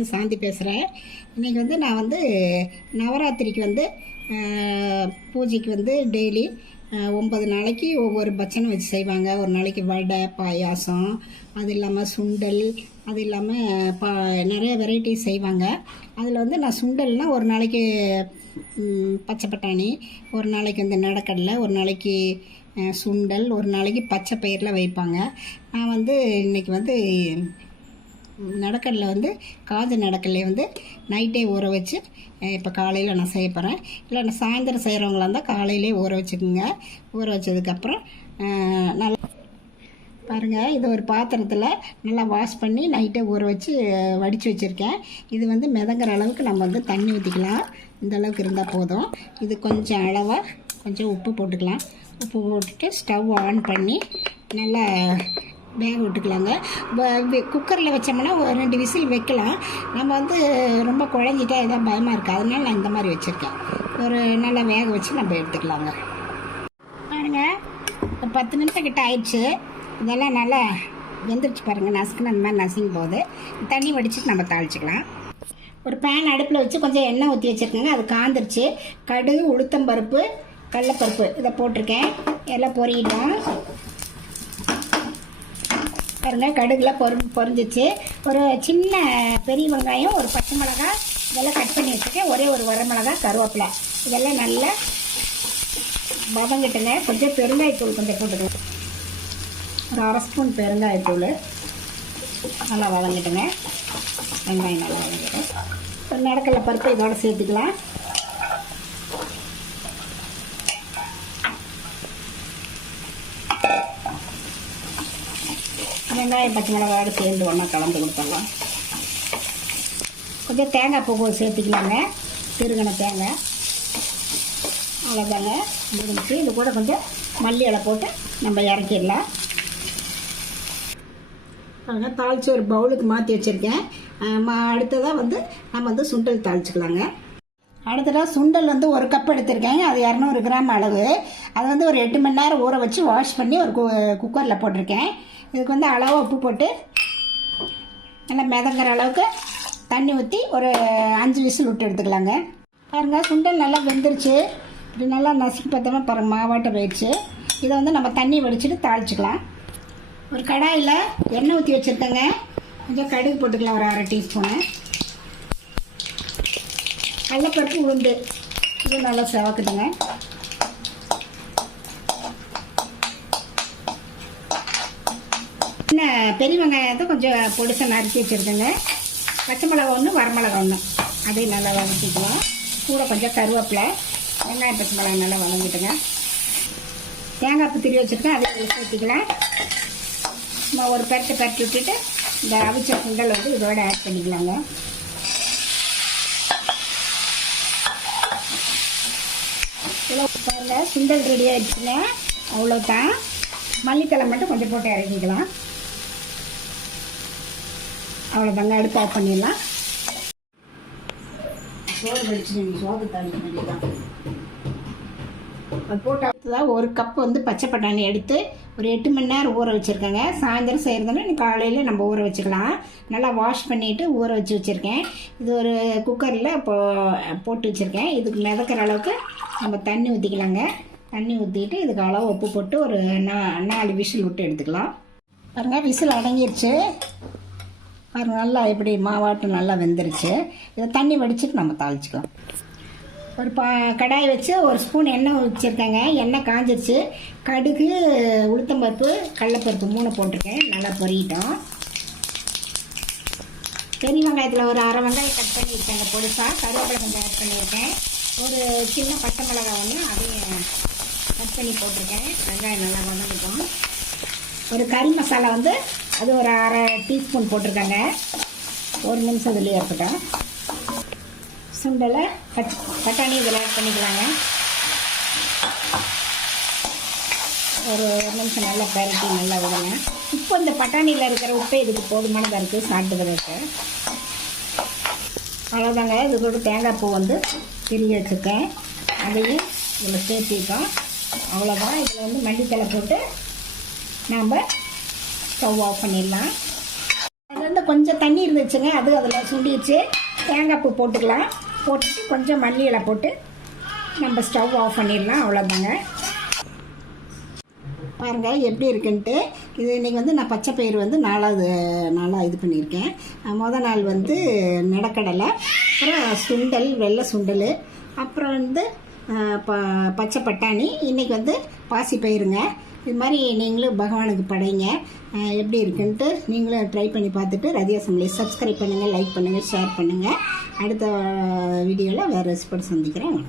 சேனல்லேருந்து சாந்தி பேசுகிறேன். இன்றைக்கி வந்து நான் வந்து நவராத்திரிக்கு வந்து பூஜைக்கு வந்து டெய்லி 9 நாளைக்கு ஒவ்வொரு பட்சணம் வச்சு செய்வாங்க. ஒரு நாளைக்கு வடை, பாயாசம், அது இல்லாமல் சுண்டல், அது இல்லாமல் நிறைய வெரைட்டிஸ் செய்வாங்க. அதில் வந்து நான் சுண்டல்னால் ஒரு நாளைக்கு பச்சை பட்டாணி, ஒரு நாளைக்கு வந்து நடக்கடலை, ஒரு நாளைக்கு சுண்டல், ஒரு நாளைக்கு பச்சை பயிரில் வைப்பாங்க. நான் வந்து இன்றைக்கி வந்து நடக்கடலை வந்து காஞ்ச நடக்கடலை வந்து நைட்டே ஊற வச்சு இப்போ காலையில் நான் செய்ய போகிறேன். இல்லை நான் சாயந்தரம் செய்கிறவங்களா இருந்தால் காலையிலே ஊற வச்சுக்கோங்க. ஊற வச்சதுக்கப்புறம் நல்லா பாருங்கள், இது ஒரு பாத்திரத்தில் நல்லா வாஷ் பண்ணி நைட்டே ஊற வச்சு வடித்து வச்சுருக்கேன். இது வந்து மிதங்கிற அளவுக்கு நம்ம வந்து தண்ணி ஊற்றிக்கலாம். இந்த அளவுக்கு இருந்தால் போதும். இது கொஞ்சம் அளவாக கொஞ்சம் உப்பு போட்டுக்கலாம். உப்பு போட்டுட்டு ஸ்டவ் ஆன் பண்ணி நல்லா வேக விட்டுக்கலாங்க. குக்கரில் வச்சோம்னா ஒரு 2 விசில் வைக்கலாம். நம்ம வந்து ரொம்ப குழஞ்சிட்டா எதாவது பயமாக இருக்குது, அதனால நான் இந்த மாதிரி வச்சுருக்கேன். ஒரு நல்லா வேக வச்சு நம்ம எடுத்துக்கலாங்க. பாருங்க, ஒரு 10 நிமிஷம் கிட்ட ஆயிடுச்சு. இதெல்லாம் நல்லா வெந்துருச்சு பாருங்கள். நசுக்குன்னு அந்த மாதிரி நசுங்கும் போது தண்ணி வடிச்சுட்டு நம்ம தாளிச்சிக்கலாம். ஒரு பேன் அடுப்பில் வச்சு கொஞ்சம் எண்ணெய் ஊற்றி வச்சுருக்கேங்க. அது காந்துருச்சு. கடுகு, உளுத்தம்பருப்பு, கடலைப்பருப்பு இதை போட்டிருக்கேன். எல்லாம் பொரியிடும் பாருங்க. கடுகுல பொரிஞ்சிச்சு. ஒரு சின்ன பெரிய வெங்காயம், ஒரு பச்சை மிளகாய் இதெல்லாம் கட் பண்ணி வச்சுருக்கேன். ஒரே ஒரு வரமிளகாய், கருவேப்பிலை இதெல்லாம் நல்லா வதங்கிட்டுங்க. கொஞ்சம் பெருங்காயத்தூள் கொஞ்சம் போட்டுக்கலாம். ஒரு 1/2 ஸ்பூன் பெருங்காயத்தூள் நல்லா வதங்கிட்டுங்க. வெங்காயம் நல்லா வதங்கிட்டு ஒரு நடக்கடலை பருப்பு இதோட சேர்த்துக்கலாம். வெங்காயம் பச்சை மிளகாயோடு சேர்ந்து ஒன்றா கலந்து கொடுத்துடலாம். கொஞ்சம் தேங்காய் பூ சேர்த்துக்கலாங்க, திருகின தேங்காய். அவ்வளோதாங்க, முடிஞ்சு. இது கூட கொஞ்சம் மல்லி இலை போட்டு நம்ம இறக்கிடலாம். அதனால் தாளித்து ஒரு பவுலுக்கு மாற்றி வச்சுருக்கேன். அடுத்ததாக வந்து நம்ம வந்து சுண்டல் தாளிச்சுக்கலாங்க. அடுத்ததாக சுண்டல் வந்து 1 கப் எடுத்திருக்கேன். அது 200 கிராம் அளவு. அதை வந்து ஒரு 8 மணி நேரம் ஊற வச்சு வாஷ் பண்ணி ஒரு குக்கரில் போட்டிருக்கேன். இதுக்கு வந்து அளவாக உப்பு போட்டு நல்லா மிதங்கிற அளவுக்கு தண்ணி ஊற்றி ஒரு 5 விசில் விட்டு எடுத்துக்கலாங்க. பாருங்கள், சுண்டல் நல்லா வெந்துருச்சு. இப்படி நல்லா நசுக்கி பார்த்தோம்னா பாருங்கள் மாவாட்ட போயிடுச்சு. இதை வந்து நம்ம தண்ணி வடிச்சிட்டு தாளிச்சிக்கலாம். ஒரு கடாயில் எண்ணெய் ஊற்றி வச்சுருக்கேங்க. கொஞ்சம் கடுகு போட்டுக்கலாம், ஒரு 1/2 டீஸ்பூனு. கடலைப்பருப்பு, உளுந்து இது நல்லா செவக்குதுங்க. பெரிய வெங்காயத்தை கொஞ்சம் பொடிசை நறுக்கி வச்சுருக்கேங்க. பச்சை மிளகா 1, வரமிளகா 1 அதையும் நல்லா வதக்கிக்கலாம். கூட கொஞ்சம் கருவேப்பிலை, வெங்காயம் பச்சை மிளகா நல்லா வதங்கிட்டுங்க. தேங்காய் பூ திரி வச்சுருக்கேன், அதையும் சேர்த்துக்கலாம். நம்ம ஒரு பரட்டை பரட்டி விட்டுட்டு இந்த அவிச்ச சுண்டல் வந்து இதோட ஆட் பண்ணிக்கலாங்க. சுண்டல் ரெடி ஆகிடுச்சுங்க. அவ்வளோதான். மல்லித்தலை மட்டும் கொஞ்சம் போட்டு இறக்கிக்கலாம். அவ்வளோதாங்க, அடுப்பு ஆஃப் பண்ணிடலாம். சோறு வடிச்சு சோறு தண்ணி பண்ணிடலாம். அது போட்டு அடுத்ததாக 1 கப் வந்து பச்சை பட்டாணி எடுத்து ஒரு 8 மணி நேரம் ஊற வச்சுருக்கேங்க. சாயந்தரம் செய்கிறதுனா காலையில் நம்ம ஊற வச்சுக்கலாம். நல்லா வாஷ் பண்ணிவிட்டு ஊற வச்சு வச்சுருக்கேன். இது ஒரு குக்கரில் போட்டு வச்சுருக்கேன். இதுக்கு மிதக்கிற அளவுக்கு நம்ம தண்ணி ஊற்றிக்கலாங்க. தண்ணி ஊற்றிட்டு இதுக்கு அளவு உப்பு போட்டு ஒரு 4 விசில் விட்டு எடுத்துக்கலாம். பாருங்கள், விசில் அடங்கிருச்சு. பாருங்கள், நல்லா இப்படி மாவாட்டம் நல்லா வெந்துருச்சு. இதை தண்ணி வடிச்சிட்டு நம்ம தாளிச்சிக்கலாம். ஒரு கடாய் வச்சு 1 ஸ்பூன் எண்ணெய் வச்சுருக்கேங்க. எண்ணெய் காஞ்சிருச்சு. கடுகு, உளுத்தம்பருப்பு, கடலைப்பருப்பு 3 போட்டிருக்கேன். நல்லா பொரியிட்டோம். பெரிய வெங்காயத்தில் ஒரு 1/2 வெங்காயம் கட் பண்ணியிருக்கேங்க பொடிசாக. கருவேப்பிலை கொஞ்சம் ஆட் பண்ணியிருக்கேன். ஒரு சின்ன பச்சை மிளகாய் 1 அதையும் கட் பண்ணி போட்டிருக்கேன். வெங்காயம் நல்லா வதங்கிட்டோம். ஒரு கறி மசாலா வந்து அது ஒரு 1/2 டீஸ்பூன் போட்டிருக்காங்க. 1 நிமிஷம் இதுலேயே இருக்கட்டும். சுண்டலை பட்டாணி இதில் ஆட் பண்ணிக்கலாங்க. ஒரு 1 நிமிஷம் நல்லா பரட்டி நல்லா விடுங்க. இப்போ இந்த பட்டாணியில் இருக்கிற உப்பே இதுக்கு போதுமானதாக இருக்குது சாப்பிட்டுக்கிறதுக்கு. அவ்வளோதாங்க. இது கூட தேங்காய் பூ வந்து திரிஞ்சு வச்சுருக்கேன். அதையும் இதில் சேர்த்திட்டோம். அவ்வளோதான். இதில் வந்து மல்லித்தலை போட்டு நாம் ஸ்டவ் ஆஃப் பண்ணிடலாம். அதுலேருந்து கொஞ்சம் தண்ணி இருந்துச்சுங்க, அது அதில் சுண்டிடுச்சு. தேங்காய் பூ போட்டுக்கலாம். போட்டுட்டு கொஞ்சம் மல்லி இலை போட்டு நம்ம ஸ்டவ் ஆஃப் பண்ணிடலாம். அவ்வளோதாங்க. பாருங்கள் எப்படி இருக்குன்ட்டு. இது இன்றைக்கி வந்து நான் பச்சை பயிறு வந்து நாளாக இது பண்ணியிருக்கேன். மொதல் நாள் வந்து நிலக்கடலை, அப்புறம் சுண்டல், வெள்ளை சுண்டல், அப்புறம் வந்து பச்சை பட்டாணி, இன்றைக்கி வந்து பாசி பயிருங்க. இது மாதிரி நீங்களும் பகவானுக்கு படைங்க. எப்படி இருக்குன்ட்டு நீங்களும் ட்ரை பண்ணி பார்த்துட்டு ரதியா சமையலை சப்ஸ்கிரைப் பண்ணுங்கள், லைக் பண்ணுங்கள், ஷேர் பண்ணுங்கள். அடுத்த வீடியோவில் வேறு ரெசிபி சந்திக்கிறேன்.